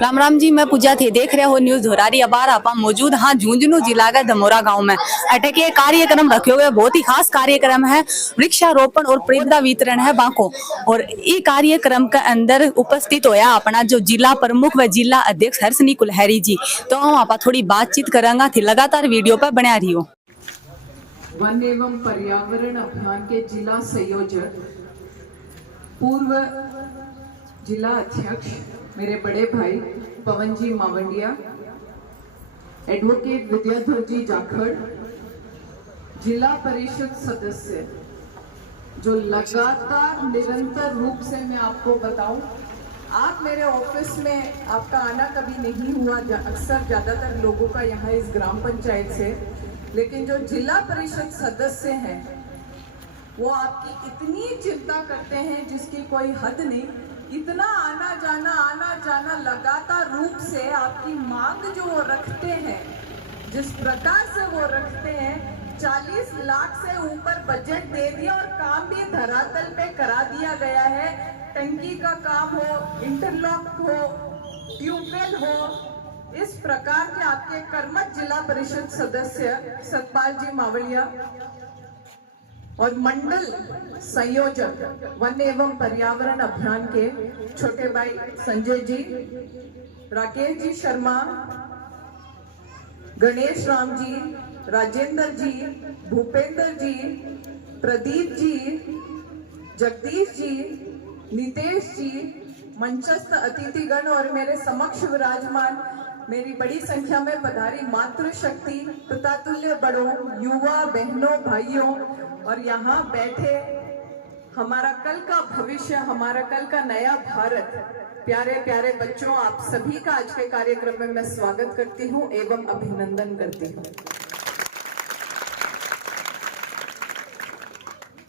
राम राम जी, मैं पूजा थी। देख रहे हो न्यूज धोरारी अबार आप मौजूद हाँ झुंझुनू जिला का धमोरा गांव में अटक ये कार्यक्रम रखे हुए बहुत ही खास कार्यक्रम है। वृक्षारोपण और पौधा वितरण है बाको। और ये कार्यक्रम के अंदर उपस्थित होया अपना जो जिला प्रमुख व जिला अध्यक्ष हर्षनी कुलहरी जी। तो हम आप थोड़ी बातचीत करेंगे थी, लगातार वीडियो पर बना रही हो। वन एवं पर्यावरण अभियान के जिला संयोजक, पूर्व जिला अध्यक्ष मेरे बड़े भाई पवन जी मावंडिया, एडवोकेट विद्याधर जी जाखड़, जिला परिषद सदस्य जो लगातार निरंतर रूप से, मैं आपको बताऊं, आप मेरे ऑफिस में आपका आना कभी नहीं हुआ, अक्सर ज्यादातर लोगों का यहाँ इस ग्राम पंचायत से, लेकिन जो जिला परिषद सदस्य हैं वो आपकी इतनी चिंता करते हैं जिसकी कोई हद नहीं। इतना आना जाना लगातार रूप से आपकी मांग जो वो रखते हैं, जिस प्रकार से वो रखते हैं, 40 लाख से ऊपर बजट दे दिया और काम भी धरातल पे करा दिया गया है। टंकी का काम हो, इंटरलॉक हो, ट्यूबवेल हो, इस प्रकार के आपके कर्मठ जिला परिषद सदस्य सतपाल जी मावलिया और मंडल संयोजक वन एवं पर्यावरण अभियान के छोटे भाई संजय जी, राकेश जी शर्मा, गणेश राम जी, राजेंद्र जी, भूपेंद्र जी, प्रदीप जी, जगदीश जी, नितेश जी, मंचस्थ अतिथिगण और मेरे समक्ष विराजमान मेरी बड़ी संख्या में पधारी मातृशक्ति, पितातुल्य बड़ों, युवा बहनों, भाइयों और यहाँ बैठे हमारा कल का भविष्य, हमारा कल का नया भारत, प्यारे प्यारे बच्चों, आप सभी का आज के कार्यक्रम में मैं स्वागत करती हूँ एवं अभिनंदन करती हूँ।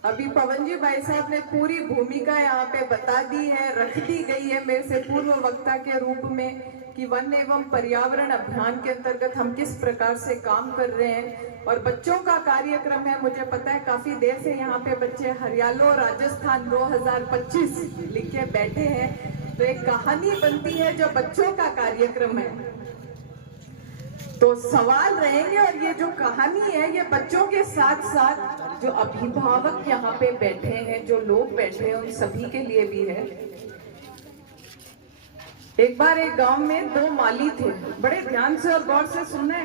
अभी पवन जी भाई साहब ने पूरी भूमिका यहाँ पे बता दी है, रख दी गई है मेरे से पूर्व वक्ता के रूप में कि वन एवं पर्यावरण अभियान के अंतर्गत हम किस प्रकार से काम कर रहे हैं। और बच्चों का कार्यक्रम है, मुझे पता है काफी देर से यहाँ पे बच्चे हरियालो राजस्थान 2025 लिख के बैठे हैं, तो एक कहानी बनती है जो बच्चों का कार्यक्रम है, तो सवाल रहेंगे। और ये जो कहानी है ये बच्चों के साथ साथ जो अभिभावक यहाँ पे बैठे हैं, जो लोग बैठे हैं, उन सभी के लिए भी है। एक बार एक गांव में दो माली थे, बड़े ध्यान से और गौर से सुने।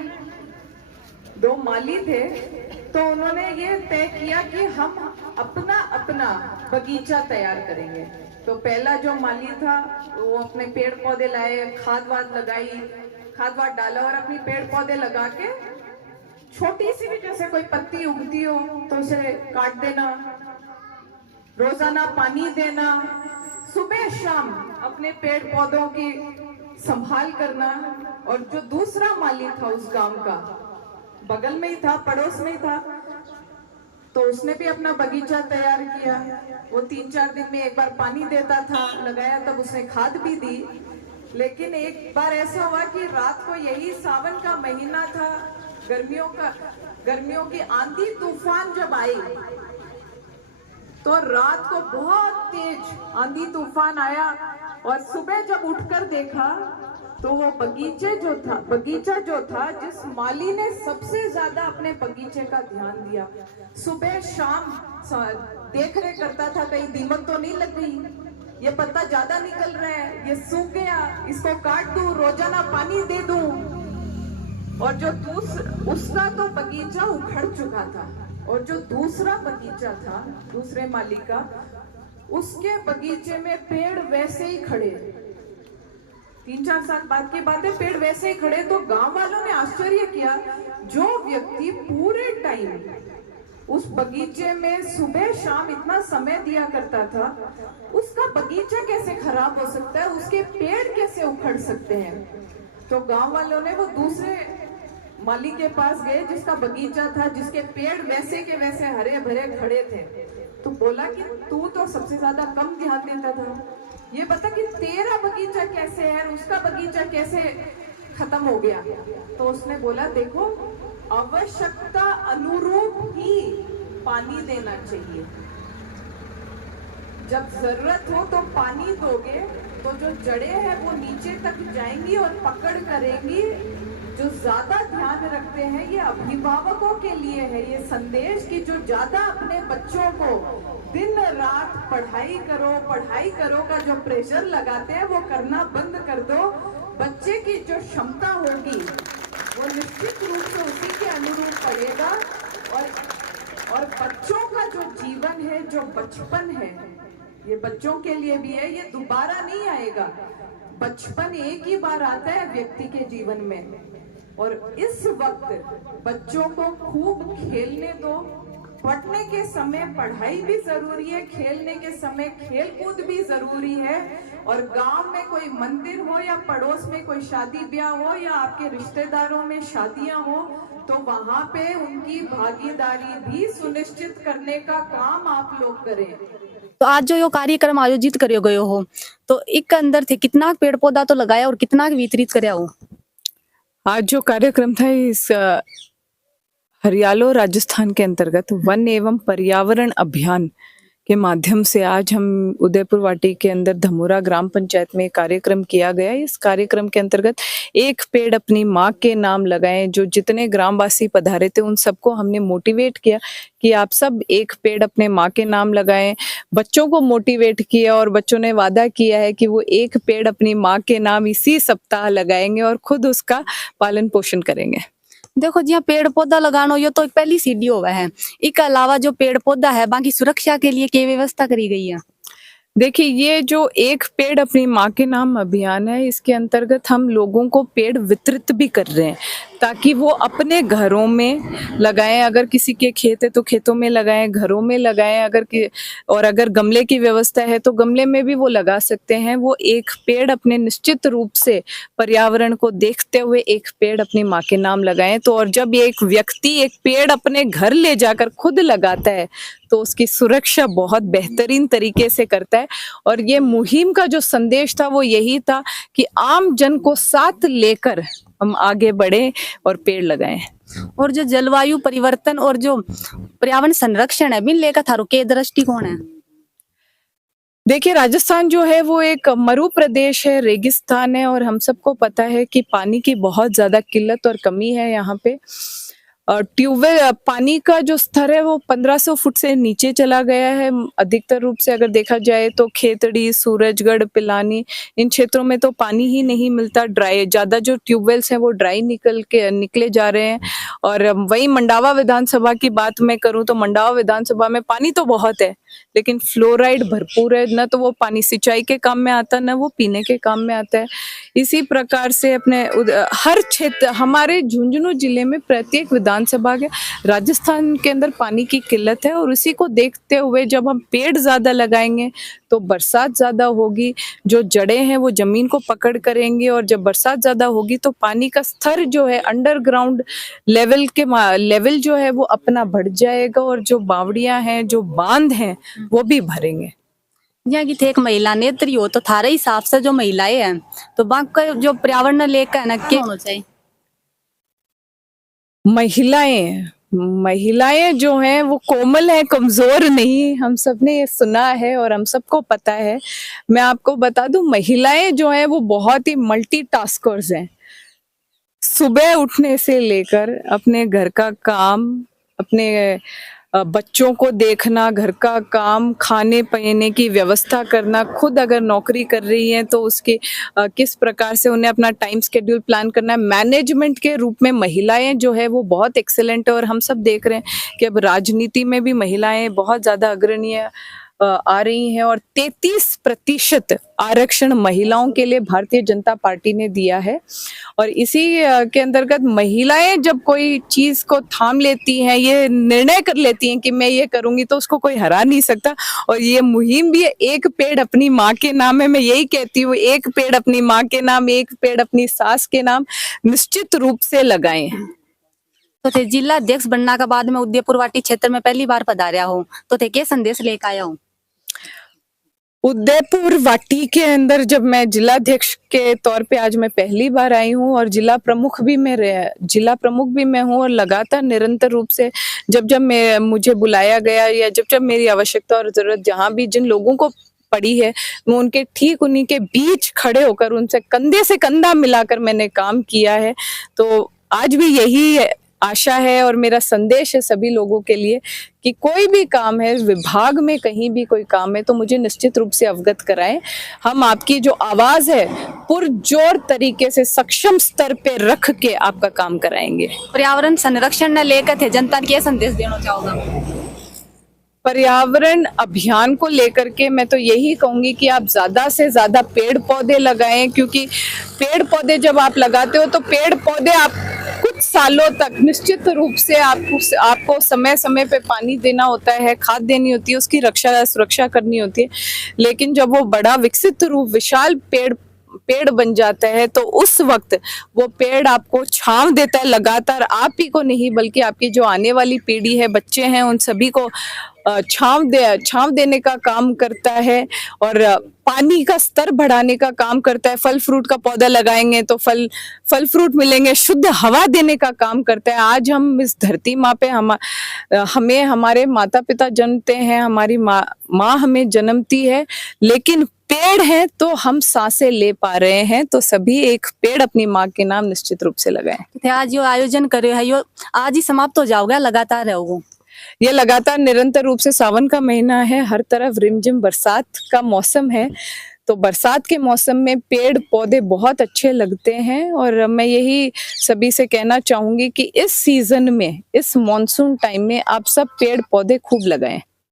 दो माली थे, तो उन्होंने ये तय किया कि हम अपना अपना बगीचा तैयार करेंगे। तो पहला जो माली था वो अपने पेड़ पौधे लाए, खाद वाद लगाई, खाद वाद डाला और अपनी पेड़ पौधे लगा के छोटी सी भी जैसे कोई पत्ती उगती हो तो उसे काट देना, रोजाना पानी देना, सुबह शाम अपने पेड़ पौधों की संभाल करना। और जो दूसरा माली था उस गांव का, बगल में ही था, पड़ोस में ही था, तो उसने भी अपना बगीचा तैयार किया। वो 3-4 दिन में एक बार पानी देता था, लगाया, तब उसने खाद भी दी। लेकिन एक बार ऐसा हुआ कि रात को, यही सावन का महीना था, गर्मियों की आंधी तूफान जब आई, तो रात को बहुत तेज आंधी तूफान आया और सुबह जब उठकर देखा तो वो बगीचा जो था जिस माली ने सबसे ज्यादा अपने बगीचे का ध्यान दिया, सुबह शाम देख रेख करता था, कहीं दीमक तो नहीं लग गई, ये पत्ता ज्यादा निकल रहा है, ये सूख गया, इसको काट दूं, रोजाना पानी दे दूं। और जो उसका तो बगीचा उखड़ चुका था, और जो दूसरा बगीचा था दूसरे माली का, उसके बगीचे में पेड़ वैसे ही खड़े। 3-4 साल बाद की बात है, पेड़ वैसे ही खड़े। तो गांव वालों ने आश्चर्य किया, जो व्यक्ति पूरे टाइम उस बगीचे में सुबह शाम इतना समय दिया करता था, उसका बगीचा कैसे खराब हो सकता है, उसके पेड़ कैसे उखड़ सकते हैं। तो गांव वालों ने वो दूसरे माली के पास गए जिसका बगीचा था, जिसके पेड़ वैसे के वैसे हरे भरे खड़े थे। तो बोला कि तू तो सबसे ज्यादा कम ध्यान देता था, ये बता कि तेरा बगीचा कैसे है, उसका बगीचा कैसे खत्म हो गया। तो उसने बोला, देखो, आवश्यकता अनुरूप ही पानी देना चाहिए। जब जरूरत हो तो पानी दोगे, तो जो जड़ें हैं वो नीचे तक जाएंगी और पकड़ करेंगी। जो ज्यादा ध्यान रखते हैं ये अभिभावकों के लिए है ये संदेश कि जो ज्यादा अपने बच्चों को दिन रात पढ़ाई करो का जो प्रेशर लगाते हैं वो करना बंद कर दो। बच्चे की जो क्षमता होगी वो निश्चित रूप से उसी के अनुरूप पढ़ेगा। और बच्चों का जो जीवन है, जो बचपन है, ये बच्चों के लिए भी है, ये दोबारा नहीं आएगा। बचपन एक ही बार आता है व्यक्ति के जीवन में, और इस वक्त बच्चों को खूब खेलने दो। पढ़ने के समय पढ़ाई भी जरूरी है, खेलने के समय खेल कूद भी जरूरी है। और गांव में कोई मंदिर हो या पड़ोस में कोई शादी ब्याह हो या आपके रिश्तेदारों में शादियां हो तो वहां पे उनकी भागीदारी भी सुनिश्चित करने का काम आप लोग करें। तो आज जो यो कार्यक्रम आयोजित करियो गयो हो तो एक अंदर थे कितना पेड़ पौधा तो लगाया और कितना वितरित करया हो? आज जो कार्यक्रम था इस हरियालो राजस्थान के अंतर्गत वन एवं पर्यावरण अभियान के माध्यम से आज हम उदयपुर वाटी के अंदर धमोरा ग्राम पंचायत में कार्यक्रम किया गया। इस कार्यक्रम के अंतर्गत एक पेड़ अपनी माँ के नाम लगाएं। जो जितने ग्रामवासी पधारे थे उन सबको हमने मोटिवेट किया कि आप सब एक पेड़ अपने माँ के नाम लगाएं। बच्चों को मोटिवेट किया और बच्चों ने वादा किया है कि वो एक पेड़ अपनी माँ के नाम इसी सप्ताह लगाएंगे और खुद उसका पालन पोषण करेंगे। देखो जी, पेड़ पौधा लगाना ये तो एक पहली सीढ़ी हुआ है। इसके अलावा जो पेड़ पौधा है बाकी सुरक्षा के लिए क्या व्यवस्था करी गई है? देखिए, ये जो एक पेड़ अपनी माँ के नाम अभियान है, इसके अंतर्गत हम लोगों को पेड़ वितरित भी कर रहे हैं ताकि वो अपने घरों में लगाएं। अगर किसी के खेत है तो खेतों में लगाएं, घरों में लगाएं। अगर गमले की व्यवस्था है तो गमले में भी वो लगा सकते हैं। वो एक पेड़ अपने निश्चित रूप से पर्यावरण को देखते हुए एक पेड़ अपनी माँ के नाम लगाएं। तो और जब एक व्यक्ति एक पेड़ अपने घर ले जाकर खुद लगाता है तो उसकी सुरक्षा बहुत बेहतरीन तरीके से करता है। और ये मुहिम का जो संदेश था वो यही था कि आम जन को साथ लेकर हम आगे बढ़े और पेड़ लगाएं। और जो जलवायु परिवर्तन और जो पर्यावरण संरक्षण है बिन लेकर थारो के दृष्टिकोण है? देखिए, राजस्थान जो है वो एक मरु प्रदेश है, रेगिस्तान है और हम सबको पता है कि पानी की बहुत ज्यादा किल्लत और कमी है यहाँ पे। ट्यूबवेल पानी का जो स्तर है वो 1500 फुट से नीचे चला गया है। अधिकतर रूप से अगर देखा जाए तो खेतड़ी, सूरजगढ़, पिलानी इन क्षेत्रों में तो पानी ही नहीं मिलता। ड्राई ज्यादा जो ट्यूबवेल्स हैं वो ड्राई निकले जा रहे हैं। और वही मंडावा विधानसभा की बात मैं करूं तो मंडावा विधानसभा में पानी तो बहुत है लेकिन फ्लोराइड भरपूर है। न तो वो पानी सिंचाई के काम में आता न वो पीने के काम में आता है। इसी प्रकार से अपने हर क्षेत्र हमारे झुंझुनू जिले में प्रत्येक विधानसभा के राजस्थान के अंदर पानी की किल्लत है। और उसी को देखते हुए जब हम पेड़ ज्यादा लगाएंगे तो बरसात ज्यादा होगी, जो जड़ें हैं वो जमीन को पकड़ करेंगे और जब बरसात ज्यादा होगी तो पानी का स्तर जो है अंडरग्राउंड लेवल जो है वो अपना बढ़ जाएगा और जो बावड़ियां हैं, जो बांध हैं वो भी भरेंगे। यहाँ की थे एक महिला नेत्री हो तो थारे हिसाब से जो महिलाएं हैं तो बाकी जो पर्यावरण लेकर ना क्या होना चाहिए? महिलाएं जो हैं वो कोमल हैं, कमजोर नहीं। हम सबने ये सुना है और हम सबको पता है। मैं आपको बता दूं, महिलाएं जो हैं वो बहुत ही मल्टीटास्कर्स हैं। सुबह उठने से लेकर अपने घर का काम, अपने बच्चों को देखना, घर का काम, खाने पीने की व्यवस्था करना, खुद अगर नौकरी कर रही हैं तो उसकी किस प्रकार से उन्हें अपना टाइम शेड्यूल प्लान करना है। मैनेजमेंट के रूप में महिलाएं जो है वो बहुत एक्सेलेंट है और हम सब देख रहे हैं कि अब राजनीति में भी महिलाएं बहुत ज्यादा अग्रणीय आ रही हैं और 33% आरक्षण महिलाओं के लिए भारतीय जनता पार्टी ने दिया है। और इसी के अंतर्गत महिलाएं जब कोई चीज को थाम लेती हैं, ये निर्णय कर लेती हैं कि मैं ये करूंगी तो उसको कोई हरा नहीं सकता। और ये मुहिम भी है, एक पेड़ अपनी माँ के नाम है। मैं यही कहती हूँ, एक पेड़ अपनी माँ के नाम, एक पेड़ अपनी सास के नाम निश्चित रूप से लगाएं। तो थे जिला अध्यक्ष बनने के बाद में उदयपुर वाटी क्षेत्र में पहली बार पधारिया हो तो थे क्या संदेश लेकर आया हूँ? उदयपुर वाटी के अंदर जब मैं जिलाध्यक्ष के तौर पे आज मैं पहली बार आई हूँ और जिला प्रमुख भी मैं हूँ और लगातार निरंतर रूप से जब मुझे बुलाया गया या जब मेरी आवश्यकता और जरूरत जहाँ भी जिन लोगों को पड़ी है, मैं उनके ठीक उन्हीं के बीच खड़े होकर उनसे कंधे से कंधा मिलाकर मैंने काम किया है। तो आज भी यही आशा है और मेरा संदेश है सभी लोगों के लिए कि कोई भी काम है, विभाग में कहीं भी कोई काम है तो मुझे निश्चित रूप से अवगत कराएं। हम आपकी जो आवाज है पुरजोर तरीके से सक्षम स्तर पे रख के आपका काम कराएंगे। पर्यावरण संरक्षण ने लेकर थे जनता को क्या संदेश देना चाहोगे? पर्यावरण अभियान को लेकर के मैं तो यही कहूंगी कि आप ज्यादा से ज्यादा पेड़ पौधे लगाएं, क्योंकि पेड़ पौधे जब आप लगाते हो तो पेड़ पौधे आप कुछ सालों तक निश्चित रूप से आपको समय समय पे पानी देना होता है, खाद देनी होती है, उसकी रक्षा सुरक्षा करनी होती है। लेकिन जब वो बड़ा विकसित रूप विशाल पेड़ बन जाता है तो उस वक्त वो पेड़ आपको छांव देता है लगातार, आप ही को नहीं बल्कि आपकी जो आने वाली पीढ़ी है, बच्चे हैं, उन सभी को छांव देने का काम करता है और पानी का स्तर बढ़ाने का काम करता है। फल फ्रूट का पौधा लगाएंगे तो फल फ्रूट मिलेंगे, शुद्ध हवा देने का काम करता है। आज हम इस धरती माँ पे हमें हमारे माता पिता जन्मते हैं, हमारी माँ हमें जन्मती है, लेकिन पेड़ है तो हम सांसें ले पा रहे हैं। तो सभी एक पेड़ अपनी माँ के नाम निश्चित रूप से लगाएं। आज जो आयोजन करे है यो आज ही समाप्त हो जाओगे, लगातार रहोगे? ये लगातार निरंतर रूप से, सावन का महीना है, हर तरफ रिमझिम बरसात का मौसम है, तो बरसात के मौसम में पेड़ पौधे बहुत अच्छे लगते हैं। और मैं यही सभी से कहना चाहूंगी कि इस सीजन में, इस मॉनसून टाइम में आप सब पेड़ पौधे खूब लगाएं।